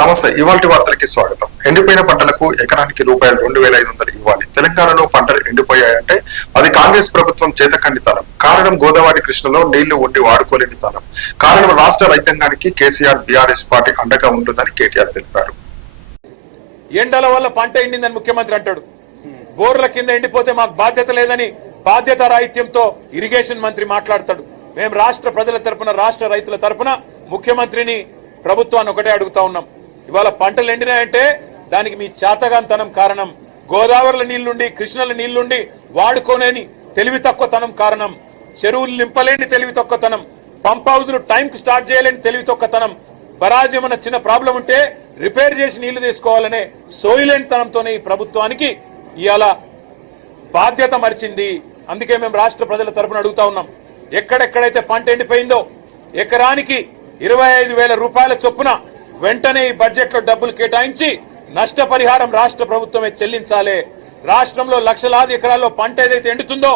నమస్తే ఇవాళ వార్తలకి స్వాగతం ఎండిపోయిన పంటలకు ఎకరానికి రూపాయలు రెండు వేల ఐదు వందలు ఇవ్వాలి తెలంగాణలో పంటలు ఎండిపోయాయంటే అది కాంగ్రెస్ ప్రభుత్వం చేతకండి తనం కారణం గోదావరి కృష్ణలో నీళ్లు ఉండి వాడుకోలేని తనం కారణం రాష్ట్ర రైతాంగానికి కేసీఆర్ బీఆర్ఎస్ పార్టీ అండగా ఉంటుందని కేటీఆర్ తెలిపారు ఎండల వల్ల పంట ఎండిందని ముఖ్యమంత్రి అంటాడు బోర్ల కింద ఎండిపోతే మాకు బాధ్యత లేదని బాధ్యత రాహిత్యంతో ఇరిగేషన్ మంత్రి మాట్లాడతాడు మేము రాష్ట్ర ప్రజల తరఫున రాష్ట్ర రైతుల తరఫున ముఖ్యమంత్రిని ప్రభుత్వాన్ని ఒకటే అడుగుతా ఉన్నాం ఇవాళ పంటలు ఎండినాయంటే దానికి మీ చేతగాంతనం కారణం గోదావరిల నీళ్లుండి కృష్ణల నీళ్లుండి వాడుకోలేని తెలివి తక్కువతనం కారణం చెరువులు నింపలేని తెలివి తక్కువతనం పంప్ హౌజులు టైంకి స్టార్ట్ చేయలేని తెలివి తక్కువతనం బరాజ్ ఏమైనా చిన్న ప్రాబ్లం ఉంటే రిపేర్ చేసి నీళ్లు తీసుకోవాలనే సోయిలేనితనంతోనే ఈ ప్రభుత్వానికి ఇవాళ బాధ్యత మరిచింది అందుకే మేము రాష్ట్ర ప్రజల తరఫున అడుగుతా ఉన్నాం ఎక్కడెక్కడైతే పంట ఎండిపోయిందో ఎకరానికి ఇరవై రూపాయల చొప్పున వెంటనే ఈ బడ్జెట్ లో డబ్బులు కేటాయించి నష్టపరిహారం రాష్ట్ర ప్రభుత్వమే చెల్లించాలి రాష్ట్రంలో లక్షలాది ఎకరాల్లో పంట ఏదైతే ఎండుతుందో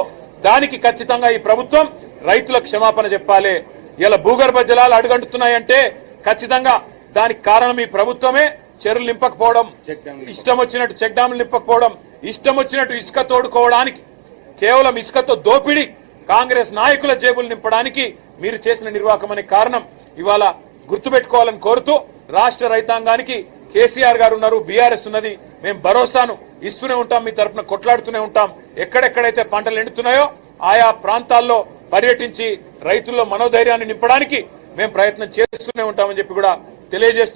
దానికి ఖచ్చితంగా ఈ ప్రభుత్వం రైతులకు క్షమాపణ చెప్పాలి ఇలా భూగర్భ జలాలు అడుగంటున్నాయంటే ఖచ్చితంగా దానికి కారణం ఈ ప్రభుత్వమే చెరువులు నింపకపోవడం ఇష్టం వచ్చినట్టు చెక్ డ్యాములు నింపకపోవడం ఇష్టం వచ్చినట్టు ఇసుక తోడుకోవడానికి కేవలం ఇసుకతో దోపిడి కాంగ్రెస్ నాయకుల జేబులు నింపడానికి మీరు చేసిన నిర్వాహకం కారణం ఇవాళ గుర్తుపెట్టుకోవాలని కోరుతూ రాష్ట్ర రైతాంగానికి కేసీఆర్ గారు ఉన్నారు బీఆర్ఎస్ ఉన్నది మేము భరోసాను ఇస్తూనే ఉంటాం మీ తరఫున కొట్లాడుతూనే ఉంటాం ఎక్కడెక్కడైతే పంటలు ఎండుతున్నాయో ఆయా ప్రాంతాల్లో పర్యటించి రైతుల్లో మనోధైర్యాన్ని నింపడానికి మేము ప్రయత్నం చేస్తూనే ఉంటామని చెప్పి కూడా తెలియజేస్తూ